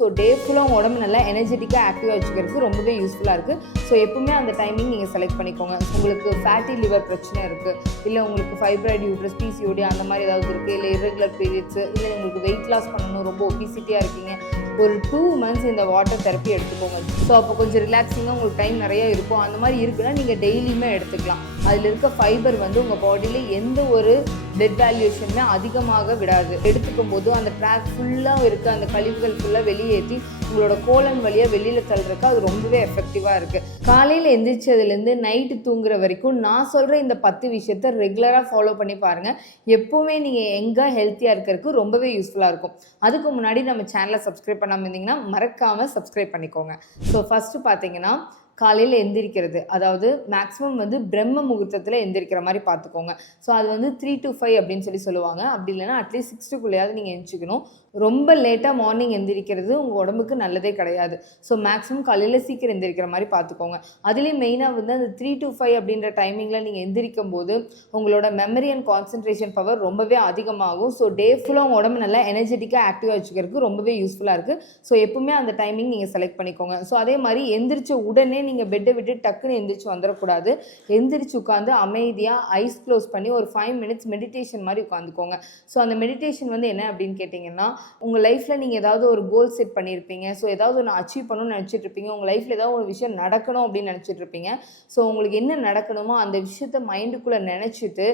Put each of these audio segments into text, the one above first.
So day ஃபுல்லாக உங்கள் உடம்பு நல்லா எனர்ஜெட்டிக்காக ஆக்டிவாக வச்சுக்கிறதுக்கு ரொம்பவே யூஸ்ஃபுல்லாக இருக்குது. ஸோ எப்பவுமே அந்த டைமிங் நீங்கள் செலக்ட் பண்ணிக்கோங்க. உங்களுக்கு ஃபேட்டி லிவர் பிரச்சனை இருக்குது, இல்லை உங்களுக்கு ஃபைப்ராய்டு யூட்ரஸ், பிசிஓடி அந்த மாதிரி ஏதாவது இருக்குது, இல்லை இரெகுலர் பீரியட்ஸு, இல்லை உங்களுக்கு வெயிட் லாஸ் பண்ணணும், ரொம்ப ஒபிசிட்டியாக இருக்கீங்க, ஒரு 2 months இந்த வாட்டர் தெரப்பி எடுத்துக்கோங்க. ஸோ அப்போ கொஞ்சம் ரிலாக்ஸிங்காக உங்களுக்கு டைம் நிறைய இருக்கும். அந்த மாதிரி இருக்குன்னா நீங்கள் டெய்லியுமே எடுத்துக்கலாம். அதில் இருக்க ஃபைபர் உங்கள் பாடியில் எந்த ஒரு பிளட் வேல்யூஷனுமே அதிகமாக விடாது. எடுத்துக்கும் போது அந்த ட்ராக் ஃபுல்லாக இருக்க அந்த கழிவுகள் ஃபுல்லாக வெளியேற்றி உங்களோட கோலன் வழியாக வெளியில் தள்ளுறதுக்கு அது ரொம்பவே எஃபெக்டிவாக இருக்குது. காலையில் எந்திரிச்சதுலேருந்து நைட்டு தூங்குற வரைக்கும் நான் சொல்கிற இந்த 10 விஷயத்தை ரெகுலராக ஃபாலோ பண்ணி பாருங்கள். எப்போவுமே நீங்கள் எங்கே ஹெல்த்தியாக இருக்கிறதுக்கு ரொம்பவே யூஸ்ஃபுல்லாக இருக்கும். அதுக்கு முன்னாடி நம்ம சேனலை சப்ஸ்கிரைப் பண்ணாமல் இருந்தீங்கன்னா மறக்காமல் சப்ஸ்கிரைப் பண்ணிக்கோங்க. ஸோ ஃபஸ்ட்டு பார்த்தீங்கன்னா காலையில் எந்திரிக்கிறது, அதாவது மேக்ஸிமம் பிரம்ம முகூர்த்தத்தில் எந்திரிக்கிற மாதிரி பார்த்துக்கோங்க. ஸோ அது 3 to 5 அப்படின்னு சொல்லுவாங்க. அப்படி இல்லைன்னா அட்லீஸ்ட் 6க்குள்ளேயாவது நீங்கள் எந்திரிக்கணும். ரொம்ப லேட்டாக மார்னிங் எந்திரிக்கிறது உங்கள் உடம்புக்கு நல்லதே கிடையாது. ஸோ மேக்ஸிமம் காலையில் சீக்கிரம் எந்திரிக்கிற மாதிரி பார்த்துக்கோங்க. அதுலேயும் மெயினாக அந்த 3 to 5 அப்படின்ற டைமிங்கில் நீங்கள் எந்திரிக்கும் போது உங்களோட மெமரி அண்ட் கான்சன்ட்ரேஷன் பவர் ரொம்பவே அதிகமாகும். ஸோ டே ஃபுல்லாக உங்கள் உடம்பு நல்லா எனர்ஜெட்டிக்காக ஆக்டிவாக வச்சுக்கிறதுக்கு ரொம்பவே யூஸ்ஃபுல்லாக இருக்குது. ஸோ எப்பவுமே அந்த டைமிங் நீங்கள் செலக்ட் பண்ணிக்கோங்க. ஸோ அதே மாதிரி எந்திரிச்ச உடனே நீங்கள் பெட்டை விட்டு டக்குன்னு எந்திரிச்சு வந்துடக்கூடாது. எந்திரிச்சு உட்காந்து அமைதியாக ஐஸ் க்ளோஸ் பண்ணி ஒரு 5 minutes மெடிடேஷன் மாதிரி உட்காந்துக்கோங்க. ஸோ அந்த மெடிடேஷன் என்ன அப்படின்னு கேட்டிங்கன்னா, உங்கள் லைஃப்பில் நீங்கள் ஏதாவது ஒரு கோல் செட் பண்ணியிருப்பீங்க. ஸோ ஏதாவது ஒன்று அச்சீவ் பண்ணணும்னு நினச்சிட்டு இருப்பீங்க. உங்கள் லைஃப்பில் ஏதாவது ஒரு விஷயம் நடக்கணும் அப்படின்னு நினச்சிட்டு இருப்பீங்க. ஸோ உங்களுக்கு என்ன நடக்கணுமோ அந்த விஷயத்த மைண்டுக்குள்ளே நினச்சிட்டு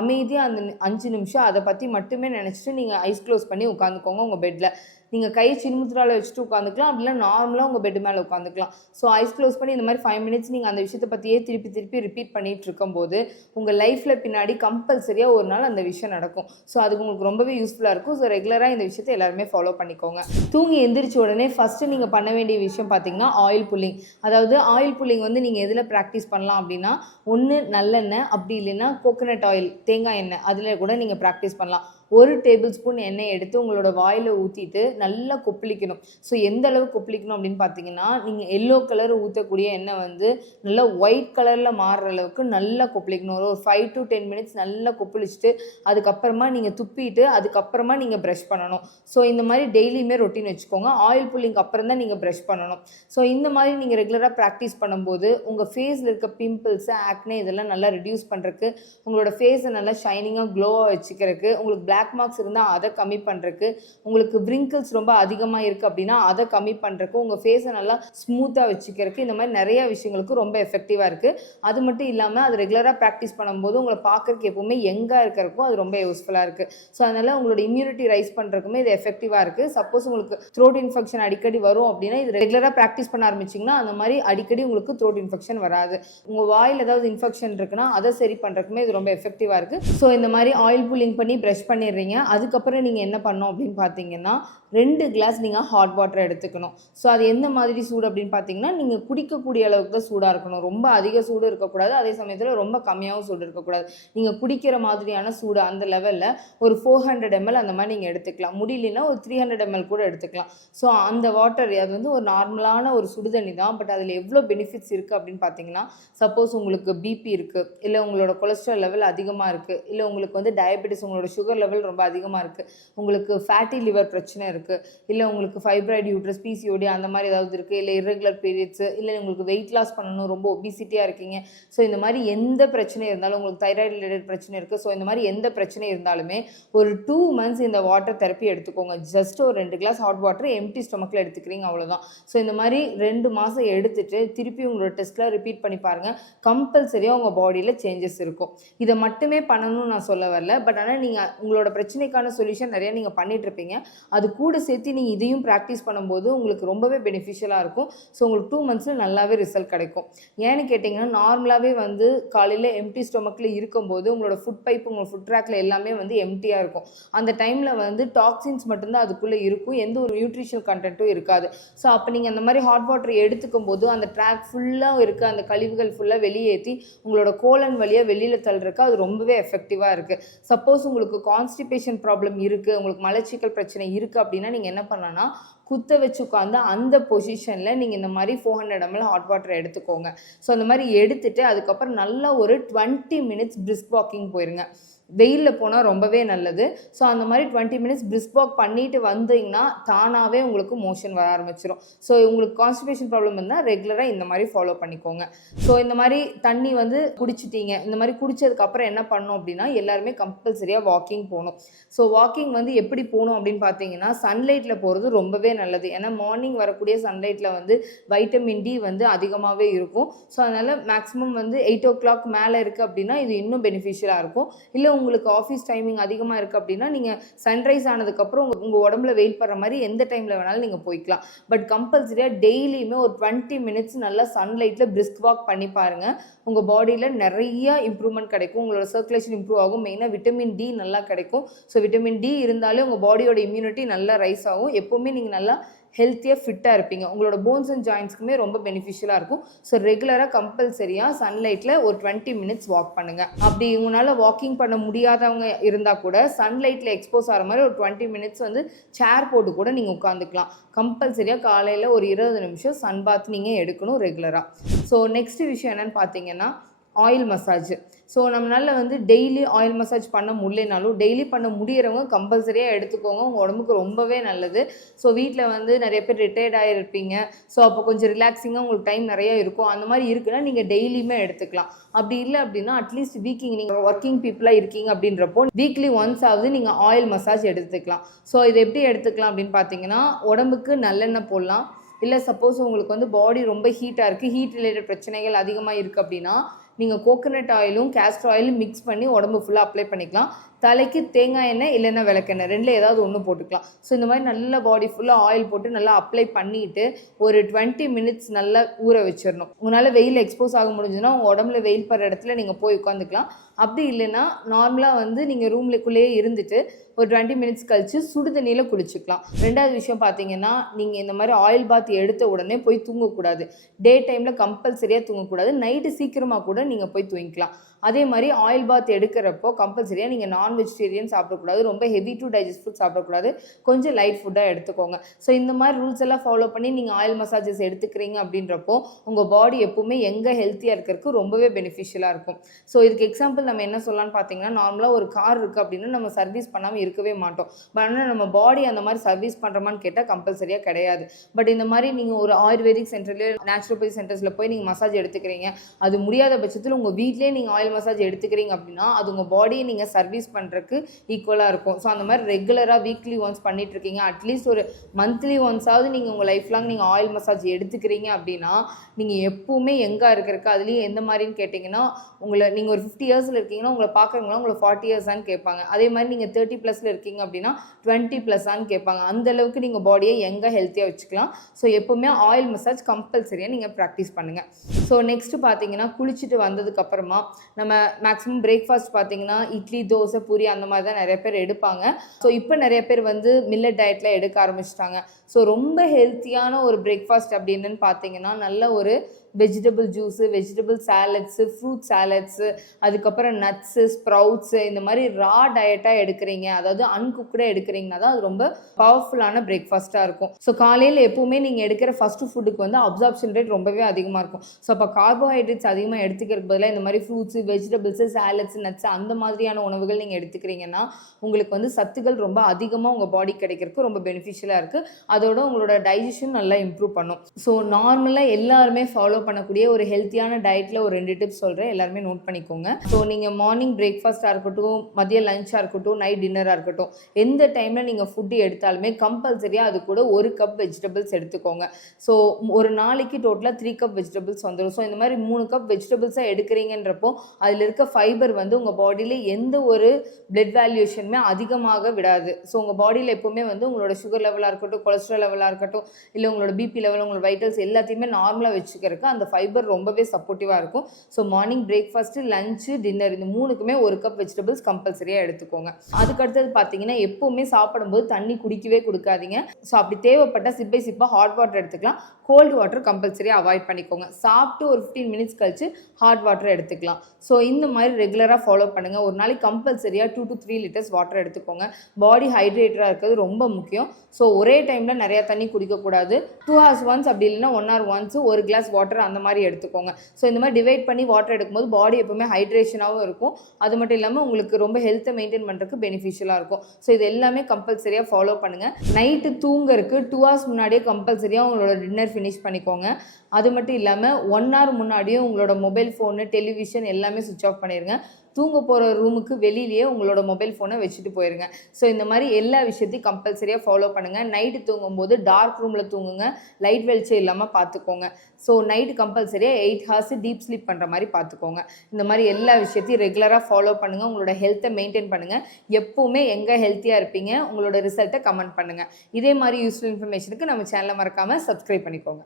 அமைதியாக அந்த 5 நிமிஷம் அதை பற்றி மட்டுமே நினச்சிட்டு நீங்கள் ஐஸ் க்ளோஸ் பண்ணி உட்காந்துக்கோங்க. உங்கள் பெட்டில் நீங்கள் கை சின்முத்திரால வச்சுட்டு உட்காந்துக்கலாம், அப்படின்னா நார்மலாக உங்கள் பெட்டு மேலே உட்காந்துக்கலாம். ஸோ ஐஸ் க்ளோஸ் பண்ணி இந்த மாதிரி 5 minutes நீங்கள் அந்த விஷயத்தை பற்றியே திருப்பி ரிப்பீட் பண்ணிகிட்டு இருக்கும்போது உங்கள் லைஃப்பில் பின்னாடி கம்பல்சரியாக ஒரு நாள் அந்த விஷயம் நடக்கும். ஸோ அதுக்கு உங்களுக்கு ரொம்பவே யூஸ்ஃபுல்லாக இருக்கும். ஸோ ரெகுலராக இந்த விஷயத்தை எல்லாருமே ஃபாலோ பண்ணிக்கோங்க. தூங்கி எந்திரிச்ச உடனே ஃபஸ்ட்டு நீங்கள் பண்ண வேண்டிய விஷயம் பார்த்தீங்கன்னா ஆயில் புல்லிங். அதாவது ஆயில் புல்லிங் நீங்கள் எதில் ப்ராக்டிஸ் பண்ணலாம் அப்படின்னா, ஒன்று நல்லெண்ணெய், அப்படி இல்லைன்னா கோகோனட் ஆயில், தேங்காய் எண்ணெய், அதில் கூட நீங்கள் ப்ராக்டிஸ் பண்ணலாம். 1 tablespoon எண்ணெய் எடுத்து உங்களோட வாயில் ஊற்றிட்டு நல்லா கொப்பளிக்கணும். ஸோ எந்த அளவு கொப்பளிக்கணும் அப்படின்னு பார்த்தீங்கன்னா, நீங்கள் எல்லோ கலர் ஊற்றக்கூடிய எண்ணெய் நல்லா ஒயிட் கலரில் மாறுற அளவுக்கு நல்லா கொப்பளிக்கணும். ஒரு 5 to 10 minutes நல்லா கொப்பளிச்சுட்டு அதுக்கப்புறமா நீங்கள் துப்பிட்டு அதுக்கப்புறமா நீங்கள் ப்ரஷ் பண்ணணும். ஸோ இந்த மாதிரி டெய்லியுமே ரொட்டீன் வச்சுக்கோங்க. ஆயில் புல்லிங்க்கு அப்புறம் தான் நீங்கள் ப்ரஷ் பண்ணணும். ஸோ இந்த மாதிரி நீங்கள் ரெகுலராக ப்ராக்டிஸ் பண்ணும்போது உங்கள் ஃபேஸில் இருக்க பிம்பிள்ஸு, ஆக்னே இதெல்லாம் நல்லா ரிடியூஸ் பண்ணுறதுக்கு, உங்களோட ஃபேஸை நல்லா ஷைனிங்காக க்ளோவாக வச்சுக்கிறதுக்கு, உங்களுக்கு பிளாக் மார்க்ஸ் இருந்தால் அதை கம்மி பண்ணுறதுக்கு, உங்களுக்கு விரிங்கிள்ஸ் ரொம்ப அதிகமாக இருக்குது அப்படின்னா அதை கம்மி பண்ணுறதுக்கு, உங்கள் ஃபேஸை நல்லா ஸ்மூத்தாக வச்சுக்கிறதுக்கு, இந்த மாதிரி நிறைய விஷயங்களுக்கு ரொம்ப எஃபெக்டிவாக இருக்குது. அது மட்டும் இல்லாமல் அது ரெகுலராக ப்ராக்டிஸ் பண்ணும்போது உங்களை பார்க்குறதுக்கு எப்பவுமே யங்காக இருக்கிறதுக்கும் அது ரொம்ப யூஸ்ஃபுல்லாக இருக்குது. ஸோ அதனால் உங்களோட இம்யூனிட்டி ரைஸ் பண்ணுறதுக்குமே இது எஃபெக்டிவாக இருக்குது. சப்போஸ் உங்களுக்கு த்ரோட் இன்ஃபெக்ஷன் அடிக்கடி வரும் அப்படின்னா இது ரெகுலராக ப்ராக்டிஸ் பண்ண ஆரம்பிச்சிங்கன்னா அந்த மாதிரி அடிக்கடி உங்களுக்கு த்ரோட் இன்ஃபெக்ஷன் வராது. உங்கள் வாயில் ஏதாவது இன்ஃபெக்ஷன் இருக்குன்னா அதை சரி பண்ணுறதுக்குமே இது ரொம்ப எஃபெக்டிவாக இருக்குது. ஸோ இந்த மாதிரி ஆயில் புல்லிங் பண்ணி ப்ரஷ் பண்ணிடுறீங்க. அதுக்கப்புறம் நீங்கள் என்ன பண்ணணும் அப்படின்னு பார்த்தீங்கன்னா, 2 glass நீங்கள் ஹாட் வாட்டர் எடுத்துக்கணும். ஸோ அது எந்த மாதிரி சூடு அப்படின்னு பார்த்தீங்கன்னா, நீங்கள் குடிக்கக்கூடிய அளவுக்கு தான் சூடாக இருக்கணும். ரொம்ப அதிக சூடு இருக்கக்கூடாது, அதே சமயத்தில் ரொம்ப கம்மியாகவும் சூடு இருக்கக்கூடாது. நீங்கள் குடிக்கிற மாதிரியான சூடு அந்த லெவலில் ஒரு 400 ml அந்த மாதிரி நீங்கள் எடுத்துக்கலாம். முடியலன்னா ஒரு 300 ml கூட எடுத்துக்கலாம். ஸோ அந்த வாட்டர் அது ஒரு நார்மலான ஒரு சுடுதண்ணி தான். பட் அதில் எவ்வளோ பெனிஃபிட்ஸ் இருக்குது அப்படின்னு பார்த்தீங்கன்னா, சப்போஸ் உங்களுக்கு பிபி இருக்குது, இல்லை உங்களோட கொலஸ்ட்ரால் லெவல் அதிகமாக இருக்குது, இல்லை உங்களுக்கு டயபெட்டிஸ், உங்களோட சுகர் லெவல் ரொம்ப அதிகமாக இருக்குது, உங்களுக்கு ஃபேட்டி லிவர் பிரச்சனை இருக்குது, இல்லை உங்களுக்கு ஃபைப்ராய்டு யூட்ரஸ், பிசிஓடி அந்த மாதிரி ஏதாவது இருக்குது, இல்லை இரெகுலர் பீரியட்ஸு, இல்லை உங்களுக்கு வெயிட் லாஸ் பண்ணணும், ரொம்ப ஒபிசிட்டியாக இருக்கீங்க, ஸோ இந்த மாதிரி எந்த பிரச்சனை இருந்தாலும், உங்களுக்கு தைராய்டு ரிலேட்டட் பிரச்சனை இருக்குது, ஸோ இந்த மாதிரி எந்த பிரச்சனை இருந்தாலுமே ஒரு 2 months இந்த வாட்டர் தெரப்பி எடுத்துக்கோங்க. ஜஸ்ட் ஒரு 2 glass ஹாட் வாட்டர் எம்டி ஸ்டொமக்கில் எடுத்துக்கிறீங்க, அவ்வளோதான். ஸோ இந்த மாதிரி 2 மாதம் எடுத்துட்டு திருப்பி உங்களோட டெஸ்ட்டில் ரிப்பீட் பண்ணி பாருங்கள். கம்பல்சரியாக உங்கள் பாடியில் சேஞ்சஸ் இருக்கும். இதை மட்டுமே பண்ணணும்னு நான் சொல்ல வரல. பட் ஆனால் நீங்கள் உங்களோட பிரச்சனைக்கான சொல்யூஷன் நிறையா நீங்கள் பண்ணிகிட்ருப்பீங்க. அது கூட சேர்த்து நீங்கள் இதையும் ப்ராக்டிஸ் பண்ணும்போது உங்களுக்கு ரொம்பவே பெனிஃபிஷியலாக இருக்கும். ஸோ உங்களுக்கு 2 months நல்லாவே ரிசல்ட் கிடைக்கும். ஏன்னு கேட்டிங்கன்னா, நார்மலாகவே காலையில் எம்டி ஸ்டொமக்கில் இருக்கும்போது உங்களோட ஃபுட் பைப், உங்களோட ஃபுட் ட்ராக்கில் எல்லாமே எம்டியாக இருக்கும். அந்த டைமில் டாக்ஸின்ஸ் மட்டும்தான் அதுக்குள்ளே இருக்கும், எந்த ஒரு நியூட்ரிஷனல் கண்டென்ட்டும் இருக்காது. ஸோ அப்போ நீங்கள் அந்த மாதிரி ஹாட் வாட்டர் எடுத்துக்கும் போது அந்த ட்ராக் ஃபுல்லாக இருக்க அந்த கழிவுகள் ஃபுல்லாக வெளியேற்றி உங்களோட கோலன் வழியாக வெளியில் தள்ளுறதுக்கு அது ரொம்பவே எஃபெக்டிவாக இருக்குது. சப்போஸ் உங்களுக்கு கான்ஸ்டிபேஷன் ப்ராப்ளம் இருக்குது, உங்களுக்கு மலச்சிக்கல் பிரச்சனை இருக்குது அப்படின்னா நீங்கள் என்ன பண்ணலாம்னா, குத்த வச்சு உட்காந்து அந்த பொசிஷனில் நீங்கள் இந்த மாதிரி 400 ml ஹாட் வாட்டர் எடுத்துக்கோங்க. ஸோ அந்த மாதிரி எடுத்துகிட்டு அதுக்கப்புறம் நல்லா ஒரு 20 minutes பிரிஸ்க் வாக்கிங் போயிருங்க. வெயிலில் போனால் ரொம்பவே நல்லது. ஸோ அந்த மாதிரி 20 மினிட்ஸ் பிரிஸ்க் வாக் பண்ணிட்டு வந்தீங்கன்னா தானாகவே உங்களுக்கு மோஷன் வர ஆரம்பிச்சிடும். ஸோ உங்களுக்கு கான்ஸ்டிபேஷன் ப்ராப்ளம் இருந்தால் ரெகுலராக இந்த மாதிரி ஃபாலோ பண்ணிக்கோங்க. ஸோ இந்த மாதிரி தண்ணி வந்து குடிச்சிட்டீங்க, இந்த மாதிரி குடித்ததுக்கப்புறம் என்ன பண்ணணும் அப்படின்னா எல்லாருமே கம்பல்சரியாக வாக்கிங் போகணும். ஸோ வாக்கிங் வந்து எப்படி போகணும் அப்படின்னு பார்த்தீங்கன்னா சன்லைட்டில் போகிறது ரொம்பவே நல்லது. ஏன்னா மார்னிங் வரக்கூடிய சன்லைட்டில் வந்து வைட்டமின் டி வந்து அதிகமாகவே இருக்கும். ஸோ அதனால் மேக்ஸிமம் வந்து 8 o'clock மேலே இருக்குது அப்படின்னா இது இன்னும் பெனிஃபிஷியலாக இருக்கும். இல்லை உங்களுக்கு ஆஃபீஸ் டைமிங் அதிகமாக இருக்குது அப்படின்னா நீங்கள் சன்ரைஸ் ஆனதுக்கப்புறம் உங்கள் உடம்புல வெயில் படுற மாதிரி எந்த டைமில் வேணாலும் நீங்கள் போய்க்கலாம். பட் கம்பல்சரியாக டெய்லியுமே ஒரு 20 மினிட்ஸ் நல்லா சன்லைட்டில் பிரிஸ்க் வாக் பண்ணி பாருங்கள். உங்கள் பாடியில் நிறைய இம்ப்ரூவ்மெண்ட் கிடைக்கும். உங்களோட சர்க்குலேஷன் இம்ப்ரூவ் ஆகும். மெயினாக விட்டமின் டி நல்லா கிடைக்கும். ஸோ விட்டமின் டி இருந்தாலே உங்கள் பாடியோட இம்யூனிட்டி நல்லா ரைஸ் ஆகும். எப்போவுமே நீங்கள் நல்லா ஹெல்த்தியாக ஃபிட்டாக இருப்பீங்க. உங்களோட போன்ஸ் அண்ட் ஜாயின்ஸ்க்குமே ரொம்ப பெனிஃபிஷியலாக இருக்கும். ஸோ ரெகுலராக கம்பல்சரியாக சன்லைட்டில் ஒரு 20 மினிட்ஸ் வாக் பண்ணுங்கள். அப்படி உங்களால் வாக்கிங் பண்ண முடியாதவங்க இருந்தால் கூட சன்லைட்டில் எக்ஸ்போஸ் ஆகிற மாதிரி ஒரு 20 மினிட்ஸ் வந்து சேர் போட்டு கூட நீங்கள் உட்காந்துக்கலாம். கம்பல்சரியாக காலையில் ஒரு 20 நிமிஷம் சன் பாத் நீங்கள் எடுக்கணும் ரெகுலராக. ஸோ நெக்ஸ்ட் விஷயம் என்னென்னு பார்த்தீங்கன்னா ஆயில் மசாஜ். ஸோ நம்மளால் வந்து டெய்லி ஆயில் மசாஜ் பண்ண முடியலனாலும் டெய்லி பண்ண முடியறவங்க கம்பல்சரியாக எடுத்துக்கோங்க. உங்கள் உடம்புக்கு ரொம்பவே நல்லது. ஸோ வீட்டில் வந்து நிறைய பேர் ரிட்டையர்ட் ஆகிருப்பீங்க. ஸோ அப்போ கொஞ்சம் ரிலாக்ஸிங்காக உங்களுக்கு டைம் நிறையா இருக்கும். அந்த மாதிரி இருக்குன்னா நீங்கள் டெய்லியுமே எடுத்துக்கலாம். அப்படி இல்லை அப்படின்னா அட்லீஸ்ட் வீக்கிங் நீங்கள் ஒர்க்கிங் பீப்புளாக இருக்கீங்க அப்படின்றப்போ வீக்லி ஒன்ஸ் ஆகுது நீங்கள் ஆயில் மசாஜ் எடுத்துக்கலாம். ஸோ இது எப்படி எடுத்துக்கலாம் அப்படின்னு பார்த்தீங்கன்னா உடம்புக்கு நல்லெண்ணெய் போடலாம். இல்லை சப்போஸ் உங்களுக்கு வந்து பாடி ரொம்ப ஹீட்டாக இருக்குது, ஹீட் ரிலேட்டட் பிரச்சனைகள் அதிகமாக இருக்குது அப்படின்னா நீங்கள் கோகோனட் ஆயிலும் கேஸ்டர் ஆயிலும் மிக்ஸ் பண்ணி உடம்பு ஃபுல்லாக அப்ளை பண்ணிக்கலாம். தலைக்கு தேங்காய் எண்ணெய் இல்லைன்னா விளக்கெண்ணெய் ரெண்டில் ஏதாவது ஒன்று போட்டுக்கலாம். ஸோ இந்த மாதிரி நல்ல பாடி ஃபுல்லாக ஆயில் போட்டு நல்லா அப்ளை பண்ணிவிட்டு ஒரு 20 மினிட்ஸ் நல்லா ஊற வச்சிடணும். உங்களால் வெயில் எக்ஸ்போஸ் ஆக முடிஞ்சுன்னா உங்கள் உடம்புல வெயில் படுற இடத்துல நீங்கள் போய் உட்காந்துக்கலாம். அப்படி இல்லைன்னா நார்மலாக வந்து நீங்கள் ரூம்லேயே இருந்துட்டு ஒரு 20 மினிட்ஸ் கழித்து சுடு தண்ணியில் குளிச்சுக்கலாம். ரெண்டாவது விஷயம் பார்த்தீங்கன்னா நீங்கள் இந்த மாதிரி ஆயில் பாத் எடுத்த உடனே போய் தூங்கக்கூடாது. டே டைமில் கம்பல்சரியாக தூங்கக்கூடாது. நைட்டு சீக்கிரமாக கூட நீங்கள் போய் தூங்கிக்கலாம். அதே மாதிரி ஆயில் பாத் எடுக்கிறப்போ கம்பல்சரியாக நீங்கள் நான் வெஜிடேரியன் சாப்பிடக்கூடாது. ரொம்ப ஹெவி டு டைஜஸ்ட் ஃபுட் சாப்பிடக்கூடாது. கொஞ்சம் லைட் ஃபுட்டாக எடுத்துக்கோங்க. ஸோ இந்த மாதிரி ரூல்ஸ் எல்லாம் ஃபாலோ பண்ணி நீங்கள் ஆயில் மசாஜஸ் எடுத்துக்கிறீங்க அப்படின்றப்போ உங்கள் பாடி எப்பவுமே எங்கே ஹெல்த்தியாக இருக்கிறதுக்கு ரொம்பவே பெனிஃபிஷியலாக இருக்கும். ஸோ இதுக்கு எக்ஸாம்பிள் நம்ம என்ன சொல்லலாம்னு பார்த்தீங்கன்னா நார்மலாக ஒரு கார் இருக்குது அப்படின்னா நம்ம சர்வீஸ் பண்ணாமல் இருக்கவே மாட்டோம். பட் ஆனால் நம்ம பாடி அந்த மாதிரி சர்வீஸ் பண்ணுறோமான்னு கேட்டால் கம்பல்சரியாக கிடையாது. பட் இந்த மாதிரி நீங்கள் ஒரு ஆயுர்வேதிக் சென்டர்லேயே நேச்சுரோபதி சென்டர்ஸில் போய் நீங்கள் மசாஜ் எடுத்துக்கிறீங்க. அது முடியாத பட்சத்தில் உங்கள் வீட்டிலே நீங்கள் ஆயில் மசாஜ் எடுத்துக்கிறீங்க அப்படின்னா அது உங்கள் பாடியை நீங்கள் சர்வீஸ் பண்ணுறதுக்கு ஈக்குவலாக இருக்கும். ஸோ அந்த மாதிரி ரெகுலராக வீக்லி ஒன்ஸ் பண்ணிட்டு இருக்கீங்க. அட்லீஸ்ட் ஒரு மந்த்லி ஒன்ஸாவது நீங்கள் உங்கள் லைஃப் லாங் நீங்கள் ஆயில் மசாஜ் எடுத்துக்கிறீங்க அப்படின்னா நீங்கள் எப்பவுமே எங்கே இருக்கிறதுக்கு அதுலேயும் எந்த மாதிரின்னு கேட்டிங்கன்னா நீங்கள் ஒரு 50 இயர்ஸில் இருக்கீங்கன்னா உங்களை பார்க்குறவங்களாம் உங்களை 40 இயர்ஸான்னு கேட்பாங்க. அதே மாதிரி நீங்கள் 30+ இருக்கீங்க அப்படின்னா 20+ கேட்பாங்க. அந்தளவுக்கு நீங்கள் பாடியை எங்கே ஹெல்த்தியாக வச்சுக்கலாம். ஸோ எப்போவுமே ஆயில் மசாஜ் கம்பல்சரியாக நீங்கள் ப்ராக்டிஸ் பண்ணுங்கள். ஸோ நெக்ஸ்ட்டு பார்த்தீங்கன்னா குளிச்சுட்டு வந்ததுக்கப்புறமா நம்ம மேக்ஸிமம் பிரேக்ஃபாஸ்ட் பார்த்தீங்கன்னா இட்லி, தோசை, பூரி அந்த மாதிரி தான் நிறைய பேர் எடுப்பாங்க. ஸோ இப்போ நிறைய பேர் வந்து மில்லட் டயட்டில் எடுக்க ஆரம்பிச்சிட்டாங்க. ஸோ ரொம்ப ஹெல்த்தியான ஒரு பிரேக்ஃபாஸ்ட் அப்படின்னு பார்த்தீங்கன்னா நல்ல ஒரு vegetable juice, vegetable salads, fruit salads, அதுக்கப்புறம் நட்ஸு, ஸ்ப்ரவுட்ஸு இந்த மாதிரி ரா டயட்டாக எடுக்கிறீங்க, அதாவது அன்குக்டாக எடுக்கிறீங்கன்னா தான் அது ரொம்ப பவர்ஃபுல்லான பிரேக்ஃபாஸ்ட்டாக இருக்கும். ஸோ காலையில் எப்போவுமே நீங்கள் எடுக்கிற ஃபஸ்ட்டு ஃபுட்டுக்கு வந்து அப்சார்ப்ஷன் ரேட் ரொம்பவே அதிகமாக இருக்கும். ஸோ அப்போ கார்போஹைட்ரேட்ஸ் அதிகமாக எடுத்துக்கிறதுக்கு பதிலாக இந்த மாதிரி ஃப்ரூட்ஸு, வெஜிடபிள்ஸு, சாலட்ஸு, நட்ஸு அந்த மாதிரியான உணவுகள் நீங்கள் எடுத்துக்கிறீங்கன்னா உங்களுக்கு வந்து சத்துக்கள் ரொம்ப அதிகமாக உங்கள் பாடி கிடைக்கிறதுக்கு ரொம்ப பெனிஃபிஷியலாக இருக்குது. அதோட உங்களோட டைஜஷன் நல்லா இம்ப்ரூவ் பண்ணும். ஸோ நார்மலாக எல்லாருமே ஃபாலோ பண்ணக்கூடிய ஒரு ஹெல்த்தியான டயட்டில் ஒரு 2 டிப்ஸ் சொல்கிறேன், எல்லாருமே நோட் பண்ணிக்கோங்க. ஸோ நீங்கள் மார்னிங் பிரேக்ஃபாஸ்ட்டாக இருக்கட்டும், மதிய லஞ்சாக இருக்கட்டும், நைட் டின்னராக இருக்கட்டும், எந்த டைமில் நீங்கள் ஃபுட்டு எடுத்தாலுமே கம்பல்சரியாக அது கூட 1 கப் வெஜிடபிள்ஸ் எடுத்துக்கோங்க. ஸோ ஒரு நாளைக்கு டோட்டலாக 3 கப் வெஜிடபிள்ஸ் வந்துடும். ஸோ இந்த மாதிரி 3 கப் வெஜிடபிள்ஸாக எடுக்கிறீங்கன்றப்போ அதில் இருக்க ஃபைபர் வந்து உங்கள் பாடியில் எந்த ஒரு பிளட் வேல்யூஷனுமே அதிகமாக விடாது. ஸோ உங்கள் பாடியில் எப்போவுமே வந்து உங்களோட சுகர் லெவலாக இருக்கட்டும், கொலஸ்ட்ரால் லெவலாக இருக்கட்டும், இல்லை உங்களோட பிபி லெவல், உங்களோட வைட்டல்ஸ் எல்லாத்தையுமே நார்மலாக வச்சுக்கிறதுக்கு அந்த ஃபைபர் ரொம்பவே சப்போர்ட்டிவாக இருக்கும். So morning breakfast, lunch, dinner இந்த 3க்குமே 1 கப் வெஜிடபிள்ஸ் கம்பல்சரியாக எடுத்துக்கோங்க. அதுக்கடுத்தது பார்த்தீங்கன்னா எப்போவுமே சாப்பிடும்போது தண்ணி குடிக்கவே கொடுக்காதீங்க. ஸோ அப்படி தேவைப்பட்ட சிப் பை சிப்பாக ஹாட் வாட்டர் எடுத்துக்கலாம். கோல்டு வாட்டர் கம்பல்சரியாக அவாய்ட் பண்ணிக்கோங்க. சாப்பிட்டு ஒரு 15 மினிட்ஸ் கழிச்சு ஹாட் வாட்டர் எடுத்துக்கலாம். ஸோ இந்த மாதிரி ரெகுலராக ஃபாலோ பண்ணுங்கள். ஒரு நாளைக்கு கம்பல்சரியாக 2 to 3 லிட்டர்ஸ் வாட்டர் எடுத்துக்கோங்க. பாடி ஹைட்ரேட்டடாக இருக்கிறது ரொம்ப முக்கியம். ஸோ ஒரே டைமில் நிறையா தண்ணி குடிக்கக்கூடாது. 2 hours ஒன்ஸ் அப்படி இல்லைன்னா 1 hour ஒன்ஸ் ஒரு கிளாஸ் வாட்டர் வாட்டர் அந்த மாதிரி எடுத்துக்கோங்க. ஸோ இந்த மாதிரி டிவைட் பண்ணி வாட்டர் எடுக்கும்போது பாடி எப்பவுமே ஹைட்ரேஷனாகவும் இருக்கும். அது மட்டும் இல்லாமல் உங்களுக்கு ரொம்ப ஹெல்த்தை மெயின்டைன் பண்ணுறதுக்கு பெனிஃபிஷியலாக இருக்கும். ஸோ இது எல்லாமே கம்பல்சரியாக ஃபாலோ பண்ணுங்கள். நைட்டு தூங்குறதுக்கு 2 hours முன்னாடியே கம்பல்சரியாக உங்களோட டின்னர் ஃபினிஷ் பண்ணிக்கோங்க. அது மட்டும் இல்லாமல் 1 hour முன்னாடியே உங்களோட மொபைல் ஃபோனு, டெலிவிஷன் எல்லாமே சுவிட்ச் ஆஃப் பண்ணிடுங்க. தூங்க போகிற ரூமுக்கு வெளியிலேயே உங்களோட மொபைல் ஃபோனை வச்சுட்டு போயிருங்க. ஸோ இந்த மாதிரி எல்லா விஷயத்தையும் கம்பல்சரியாக ஃபாலோ பண்ணுங்கள். நைட்டு தூங்கும்போது டார்க் ரூமில் தூங்குங்க, லைட் வெளிச்சம் இல்லாமல் பார்த்துக்கோங்க. ஸோ நைட்டு கம்பல்சரியாக 8 hours டீப் ஸ்லீப் பண்ணுற மாதிரி பார்த்துக்கோங்க. இந்த மாதிரி எல்லா விஷயத்தையும் ரெகுலராக ஃபாலோ பண்ணுங்கள். உங்களோட ஹெல்த்தை மெயின்டைன் பண்ணுங்கள். எப்போவுமே எங்கே ஹெல்த்தியாக இருப்பீங்க, உங்களோட ரிசல்ட்டை கமெண்ட் பண்ணுங்கள். இதே மாதிரி யூஸ்ஃபுல் இன்ஃபர்மேஷனுக்கு நம்ம சேனலை மறக்காமல் சப்ஸ்கிரைப் பண்ணிக்கோங்க.